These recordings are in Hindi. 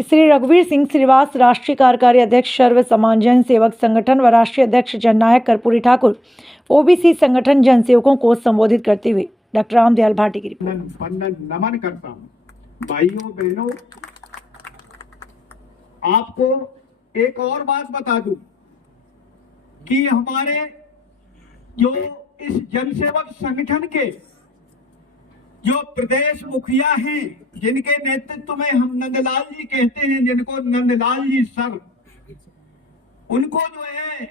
कि श्री रघुवीर सिंह श्रीवास राष्ट्रीय कार्यकारी अध्यक्ष सर्व समान जन सेवक संगठन व राष्ट्रीय अध्यक्ष जननायक कर्पूरी ठाकुर ओबीसी संगठन जनसेवकों को संबोधित करते हुए डॉक्टर रामदयाल भाटी की रिपोर्ट। नमन करता हूं। भाइयों बहनों, आपको एक और बात बता दूं कि हमारे जो इस जनसेवक संगठन के जो प्रदेश मुखिया हैं, जिनके नेतृत्व में हम नंदलाल जी कहते हैं, जिनको नंदलाल जी सर, उनको जो है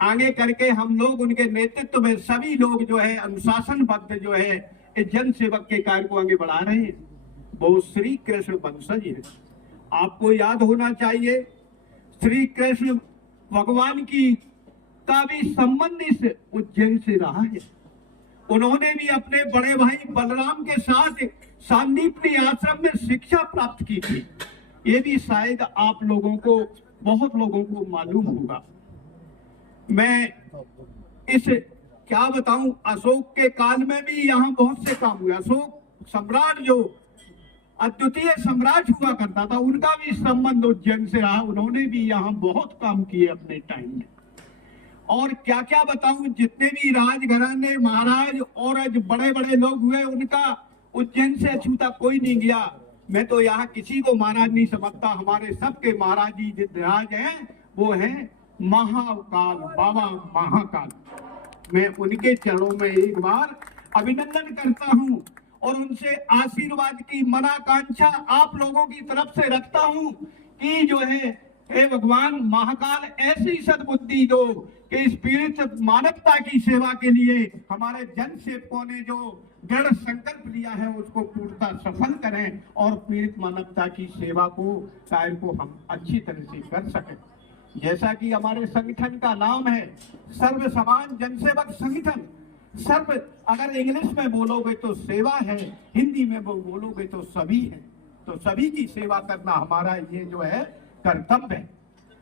आगे करके हम लोग उनके नेतृत्व में सभी लोग जो है अनुशासनबद्ध जो है इस जनसेवक के कार्य को आगे बढ़ा रहे हैं। वो श्री कृष्ण वंशज है। आपको याद होना चाहिए श्री कृष्ण भगवान की का भी संबंध इस उज्जैन से रहा है। उन्होंने भी अपने बड़े भाई बलराम के साथ सांदीपनी आश्रम में शिक्षा प्राप्त की थी। ये भी शायद आप लोगों को, बहुत लोगों को मालूम होगा। मैं इस क्या बताऊं, अशोक के काल में भी यहाँ बहुत से काम हुए। अशोक सम्राट जो अद्वितीय सम्राट हुआ करता था, उनका भी संबंध उज्जैन से रहा। उन्होंने भी यहाँ बहुत काम किए अपने टाइम में। और क्या क्या बताऊं, जितने भी राजघराने महाराज और बड़े बड़े लोग हुए, उनका उज्जैन से अछूता कोई नहीं गया। मैं तो यहाँ किसी को महाराज नहीं समझता। हमारे सबके महाराज जी जितराज हैं वो हैं महाकाल, बाबा महाकाल। मैं उनके चरणों में एक बार अभिनंदन करता हूं और उनसे आशीर्वाद की मनाकांक्षा आप लोगों की तरफ से रखता हूं कि जो है हे भगवान महाकाल ऐसी सद्बुद्धि दो कि इस पीड़ित मानवता की सेवा के लिए हमारे जन सेवकों ने जो दृढ़ संकल्प लिया है उसको पूर्णतः सफल करें और पीड़ित मानवता की सेवा को कार्य को हम अच्छी तरह से कर सकें। जैसा कि हमारे संगठन का नाम है सर्व समान जनसेवक संगठन। सर्व अगर इंग्लिश में बोलोगे तो सेवा है, हिंदी में बोलोगे तो सभी है। तो सभी की सेवा करना हमारा ये जो है कर्तव्य है।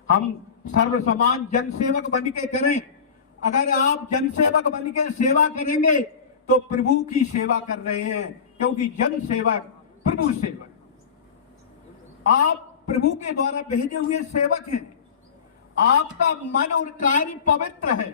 हम सर्व समान जनसेवक बन के करें। अगर आप जनसेवक बन के सेवा करेंगे तो प्रभु की सेवा कर रहे हैं, क्योंकि जन सेवक प्रभु सेवक। आप प्रभु के द्वारा भेजे हुए सेवक हैं। आपका मन और कार्य पवित्र है।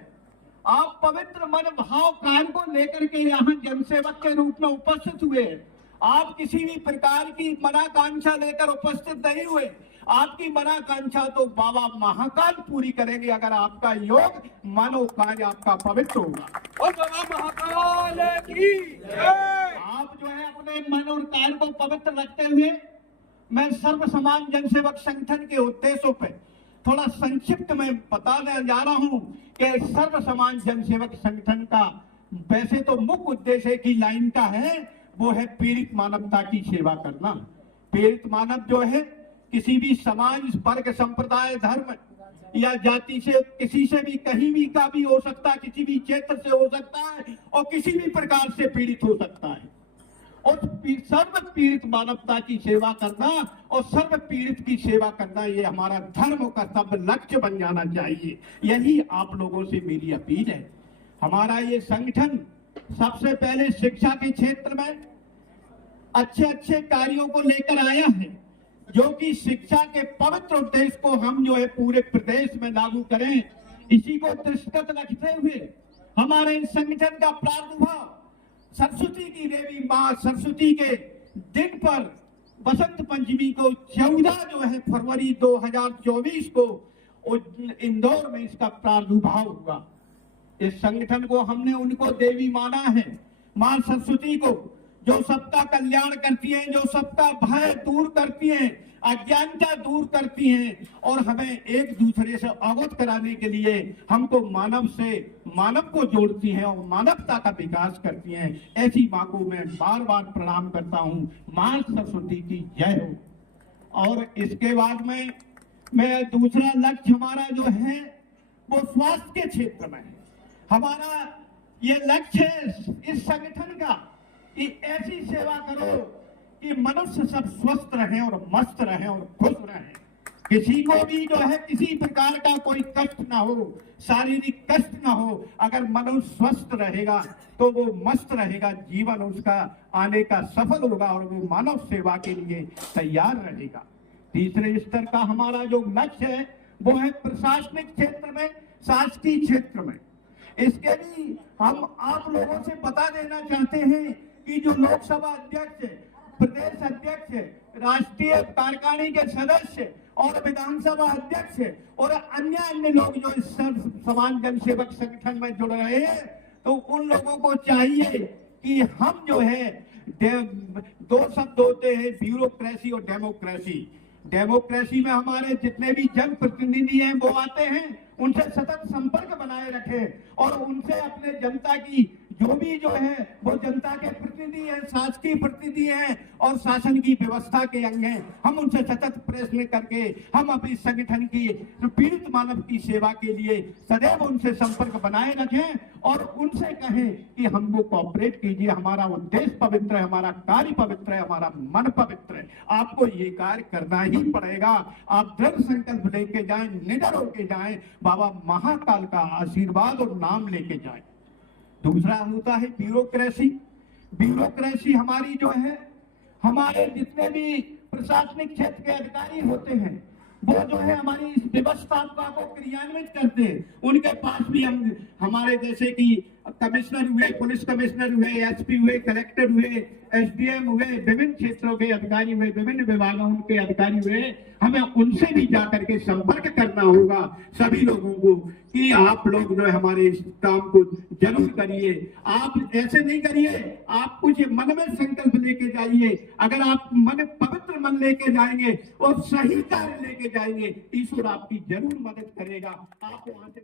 आप पवित्र मन भाव कार्य को लेकर के यहाँ जनसेवक के रूप में उपस्थित हुए हैं। आप किसी भी प्रकार की मनाकांक्षा लेकर उपस्थित नहीं हुए। आपकी मनाकांक्षा तो बाबा महाकाल पूरी करेंगे अगर आपका योग मन और कार्य आपका पवित्र होगा। और बाबा महाकाल की आप जो है अपने मन और कार्य को पवित्र रखते हुए मैं सर्व समान जनसेवक संगठन के उद्देश्यों पर थोड़ा संक्षिप्त में बताने जा रहा हूं कि सर्व समान जनसेवक संगठन का वैसे तो मुख्य उद्देश्य एक ही लाइन का है, वो है पीड़ित मानवता की सेवा करना। पीड़ित मानव जो है किसी भी समाज, वर्ग, संप्रदाय, धर्म या जाति से किसी से भी कहीं भी का भी हो सकता है, किसी भी क्षेत्र से हो सकता है और किसी भी प्रकार से पीड़ित हो सकता है। और सर्व पीड़ित मानवता की सेवा करना और सर्व पीड़ित की सेवा करना ये हमारा धर्म का सब लक्ष्य बन जाना चाहिए। यही आप लोगों से मेरी अपील है। हमारा ये संगठन सबसे पहले शिक्षा के क्षेत्र में अच्छे अच्छे कार्यों को लेकर आया है, जो कि शिक्षा के पवित्र उद्देश्य को हम जो है पूरे प्रदेश में लागू करें। इसी को दृष्टिगत रखते हुए हमारे इस संगठन का प्रादुर्भाव सरस्वती की देवी मां सरस्वती के दिन पर बसंत पंचमी को 14 जो है फरवरी 2024 को इंदौर में इसका प्रादुर्भाव हुआ। इस संगठन को हमने उनको देवी माना है, मां सरस्वती को, जो सबका कल्याण करती हैं, जो सबका भय दूर करती हैं, अज्ञानता दूर करती हैं और हमें एक दूसरे से अवगत कराने के लिए हमको मानव से मानव को जोड़ती हैं और मानवता का विकास करती हैं। ऐसी मां को मैं बार बार प्रणाम करता हूं। मां सरस्वती की जय हो। और इसके बाद में मैं दूसरा लक्ष्य हमारा जो है वो स्वास्थ्य के क्षेत्र में है। हमारा ये लक्ष्य है इस संगठन का कि ऐसी सेवा करो कि मनुष्य सब स्वस्थ रहे और मस्त रहे और खुश रहे। किसी को भी जो है किसी प्रकार का कोई कष्ट ना हो, शारीरिक कष्ट ना हो। अगर मनुष्य स्वस्थ रहेगा तो वो मस्त रहेगा, जीवन उसका आने का सफल होगा और वो मानव सेवा के लिए तैयार रहेगा। तीसरे स्तर का हमारा जो लक्ष्य है वो है प्रशासनिक क्षेत्र में, शासकीय क्षेत्र में। इसके लिए हम आप लोगों से बता देना चाहते हैं कि जो लोकसभा अध्यक्ष, प्रदेश अध्यक्ष, राष्ट्रीय कार्यकारिणी के सदस्य और विधानसभा अध्यक्ष और अन्य लोग जो इस समान जन सेवक संगठन में जुड़ रहे हैं, तो उन लोगों को चाहिए कि हम जो है दो शब्द होते हैं, ब्यूरोक्रेसी और डेमोक्रेसी। डेमोक्रेसी में हमारे जितने भी जनप्रतिनिधि हैं वो आते हैं, उनसे सतत संपर्क बनाए रखें और उनसे अपने जनता की जो है वो जनता के प्रतिनिधि हैं, शासकीय प्रतिनिधि हैं और शासन की व्यवस्था के अंग हैं। हम उनसे सतत प्रश्न करके हम अपनी संगठन की पीड़ित मानव की सेवा के लिए सदैव उनसे संपर्क बनाए रखें और उनसे कहें कि हमको कॉपरेट कीजिए, हमारा उद्देश्य पवित्र है, हमारा कार्य पवित्र है, हमारा मन पवित्र है, आपको ये कार्य करना ही पड़ेगा। आप दृढ़ संकल्प लेके जाएं, निडर होके जाएं, बाबा महाकाल का आशीर्वाद और नाम लेके जाएं। दूसरा होता है ब्यूरोक्रेसी। ब्यूरोक्रेसी हमारी जो है, हमारे जितने भी प्रशासनिक क्षेत्र के अधिकारी होते हैं वो जो है हमारी इस व्यवस्था को क्रियान्वित करते हैं। उनके पास भी हम हमारे जैसे कि कमिश्नर हुए, पुलिस कमिश्नर हुए, एसपी हुए, कलेक्टर हुए, एसडीएम हुए, विभिन्न क्षेत्रों के अधिकारी हुए, विभिन्न विभागों के अधिकारी हुए, हमें उनसे भी जाकर के संपर्क करना होगा सभी लोगों को कि आप लोग जो है हमारे इस काम को जरूर करिए। आप ऐसे नहीं करिए, आप कुछ मन में संकल्प लेके जाइए। अगर आप पवित्र मन लेके जाएंगे और सही कार्य लेके जाएंगे, ईश्वर आपकी जरूर मदद करेगा। आप वहां से